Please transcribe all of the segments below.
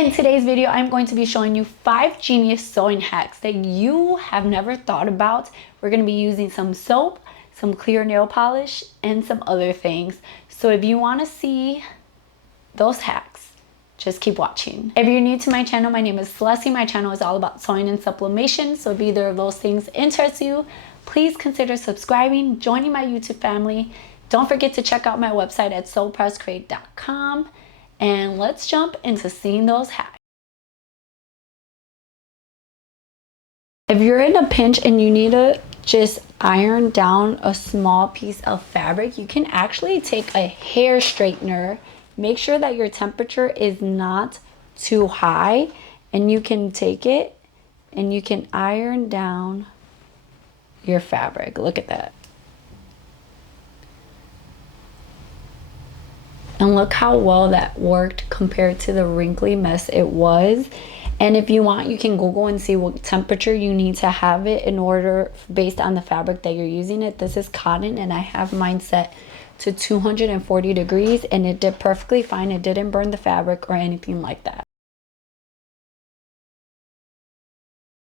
In today's video, I'm going to be showing you 5 genius sewing hacks that you have never thought about. We're going to be using some soap, some clear nail polish, and some other things. So if you want to see those hacks, just keep watching. If you're new to my channel, my name is Celeste. My channel is all about sewing and sublimation. So if either of those things interest you, please consider subscribing, joining my YouTube family. Don't forget to check out my website at sewpresscreate.com. And let's jump into seeing those hacks. If you're in a pinch and you need to just iron down a small piece of fabric, you can actually take a hair straightener. Make sure that your temperature is not too high, and you can take it and you can iron down your fabric. Look at that. And look how well that worked compared to the wrinkly mess it was. And if you want, you can Google and see what temperature you need to have it in order, based on the fabric that you're using it. This is cotton, and I have mine set to 240 degrees, and it did perfectly fine. It didn't burn the fabric or anything like that.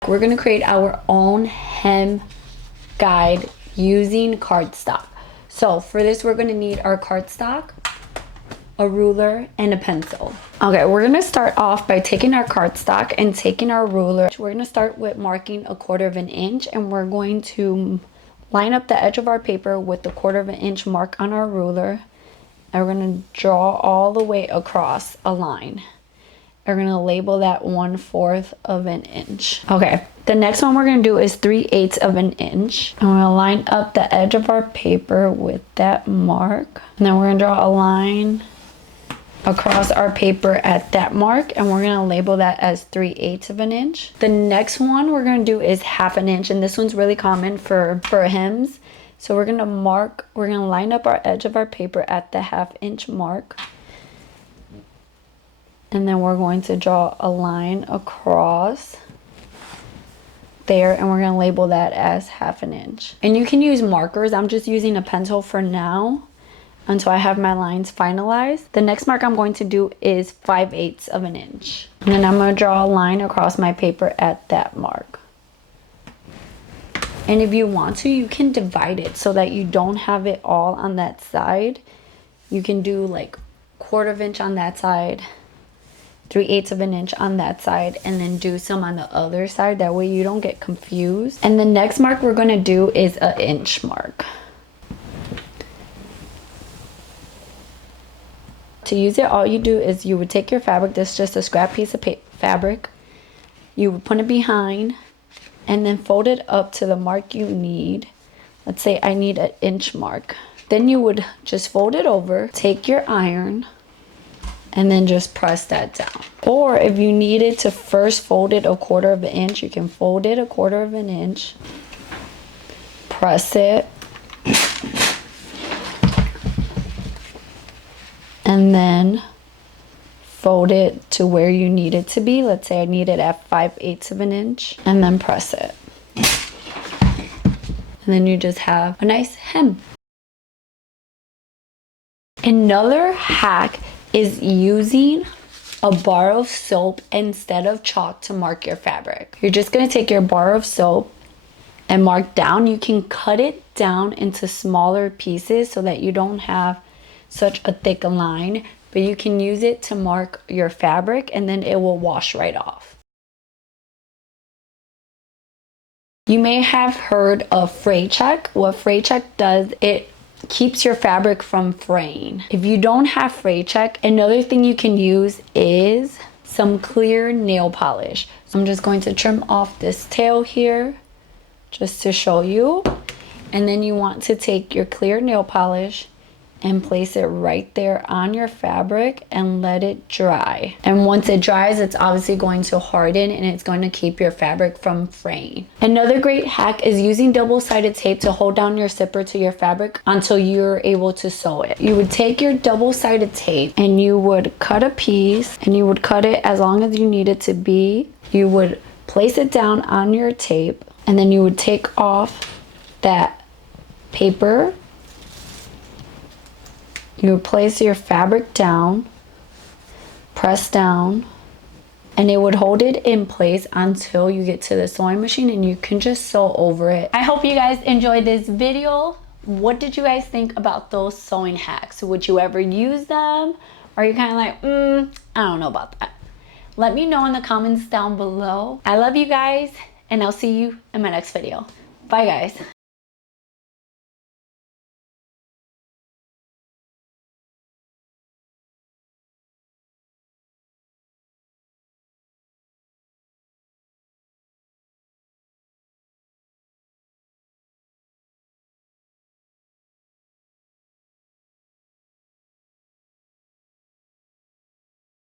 We're gonna create our own hem guide using cardstock. So for this, we're gonna need our cardstock, a ruler, and a pencil. Okay, we're gonna start off by taking our cardstock and taking our ruler. We're gonna start with marking 1/4 inch, and we're going to line up the edge of our paper with the 1/4 inch mark on our ruler, and we're gonna draw all the way across a line. We're gonna label that 1/4 inch. Okay, the next one we're gonna do is 3/8 inch. And we're gonna line up the edge of our paper with that mark. And then we're gonna draw a line across our paper at that mark, and we're gonna label that as 3/8 inch. The next one we're gonna do is 1/2 inch, and this one's really common for hems. So we're gonna line up our edge of our paper at the 1/2 inch mark. And then we're going to draw a line across there, and we're gonna label that as 1/2 inch. And you can use markers. I'm just using a pencil for now until I have my lines finalized. The next mark I'm going to do is 5/8 inch. And then I'm gonna draw a line across my paper at that mark. And if you want to, you can divide it so that you don't have it all on that side. You can do like 1/4 inch on that side, 3/8 inch on that side, and then do some on the other side. That way you don't get confused. And the next mark we're gonna do is an inch mark. To use it, all you do is you would take your fabric, this is just a scrap piece of fabric, you would put it behind and then fold it up to the mark you need. Let's say I need an inch mark. Then you would just fold it over, take your iron, and then just press that down. Or if you needed to first fold it 1/4 inch, you can fold it 1/4 inch, press it, and then fold it to where you need it to be. Let's say I need it at 5/8 inch, and then press it. And then you just have a nice hem. Another hack is using a bar of soap instead of chalk to mark your fabric. You're just gonna take your bar of soap and mark down. You can cut it down into smaller pieces so that you don't have such a thick line, but you can use it to mark your fabric, and then it will wash right off. You may have heard of fray check. What fray check does, it keeps your fabric from fraying. If you don't have fray check, another thing you can use is some clear nail polish. So I'm just going to trim off this tail here just to show you. And then you want to take your clear nail polish and place it right there on your fabric and let it dry. And once it dries, it's obviously going to harden, and it's going to keep your fabric from fraying. Another great hack is using double-sided tape to hold down your zipper to your fabric until you're able to sew it. You would take your double-sided tape and you would cut a piece, and you would cut it as long as you need it to be. You would place it down on your tape, and then you would take off that paper. You would place your fabric down, press down, and it would hold it in place until you get to the sewing machine, and you can just sew over it. I hope you guys enjoyed this video. What did you guys think about those sewing hacks? Would you ever use them? Or are you kind of like, I don't know about that? Let me know in the comments down below. I love you guys, and I'll see you in my next video. Bye guys.